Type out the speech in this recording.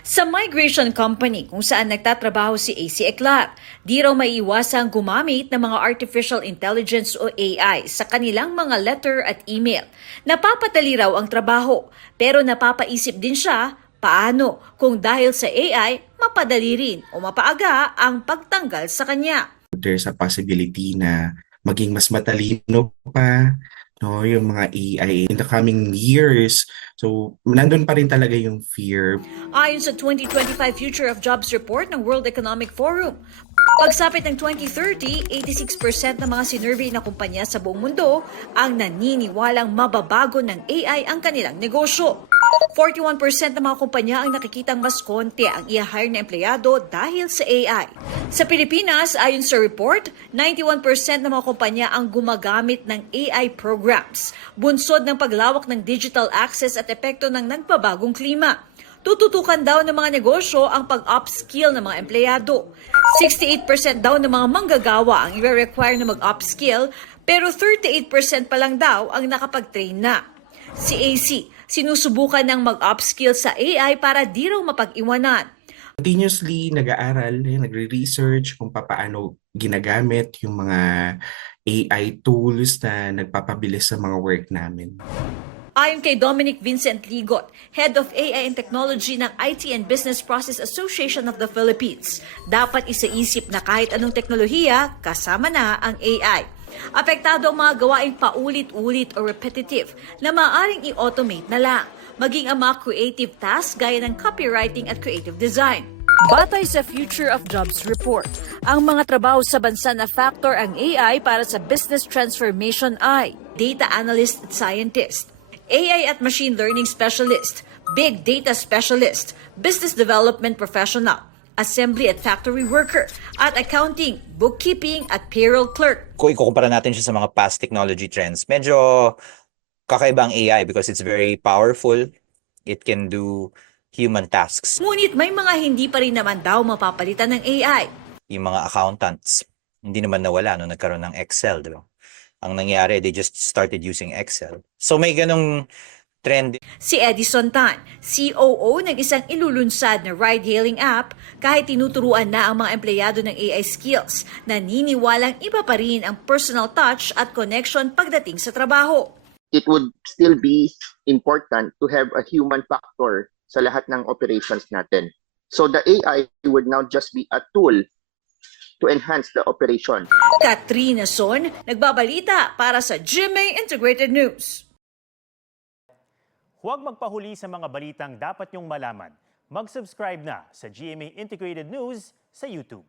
Sa migration company kung saan nagtatrabaho si AC Eclar, di raw maiiwasang gumamit ng mga artificial intelligence o AI sa kanilang mga letter at email. Napapadali raw ang trabaho, pero napapaisip din siya paano kung dahil sa AI, mapadali rin o mapaaga ang pagtanggal sa kanya. There's a possibility na maging mas matalino pa, no, yung mga AI in the coming years. So, nandun pa rin talaga yung fear. Ayon sa 2025 Future of Jobs Report ng World Economic Forum, pagsapit ng 2030, 86% ng mga sinurvey na kumpanya sa buong mundo ang naniniwalang mababago ng AI ang kanilang negosyo. 41% ng mga kumpanya ang nakikitang mas konti ang i-hire na empleyado dahil sa AI. Sa Pilipinas, ayon sa report, 91% ng mga kumpanya ang gumagamit ng AI programs, bunsod ng paglawak ng digital access at epekto ng nagbabagong klima. Tututukan daw ng mga negosyo ang pag-upskill ng mga empleyado. 68% daw ng mga manggagawa ang i-require na mag-upskill, pero 38% pa lang daw ang nakapag-train na. Si AC, sinusubukan ng mag-upskill sa AI para di raw mapag-iwanan. Continuously nag-aaral, nagre-research kung paano ginagamit yung mga AI tools na nagpapabilis sa mga work namin. Ayon kay Dominic Vincent Ligot, Head of AI and Technology ng IT and Business Process Association of the Philippines, dapat isaisip na kahit anong teknolohiya, kasama na ang AI. Apektado ang mga gawaing paulit-ulit o repetitive na maaaring i-automate na lang, maging ang mga creative tasks gaya ng copywriting at creative design. Batay sa Future of Jobs Report, ang mga trabaho sa bansa na factor ang AI para sa business transformation ay data analyst at scientist, AI at machine learning specialist, big data specialist, business development professional, assembly at factory worker, at accounting, bookkeeping at payroll clerk. Kung ikukumpara natin siya sa mga past technology trends, medyo kakaiba ang AI because it's very powerful. It can do human tasks. Ngunit may mga hindi pa rin naman daw mapapalitan ng AI. Yung mga accountants, hindi naman nawala nung nagkaroon ng Excel, di ba? Ang nangyari, they just started using Excel. So may ganong trend. Si Edison Tan, COO ng isang ilulunsad na ride-hailing app, kahit tinuturuan na ang mga empleyado ng AI skills, naniniwalang iba pa rin ang personal touch at connection pagdating sa trabaho. It would still be important to have a human factor sa lahat ng operations natin. So the AI would now just be a tool to enhance the operation. Katrina Son, nagbabalita para sa GMA Integrated News. Huwag magpahuli sa mga balitang dapat niyong malaman. Mag-subscribe na sa GMA Integrated News sa YouTube.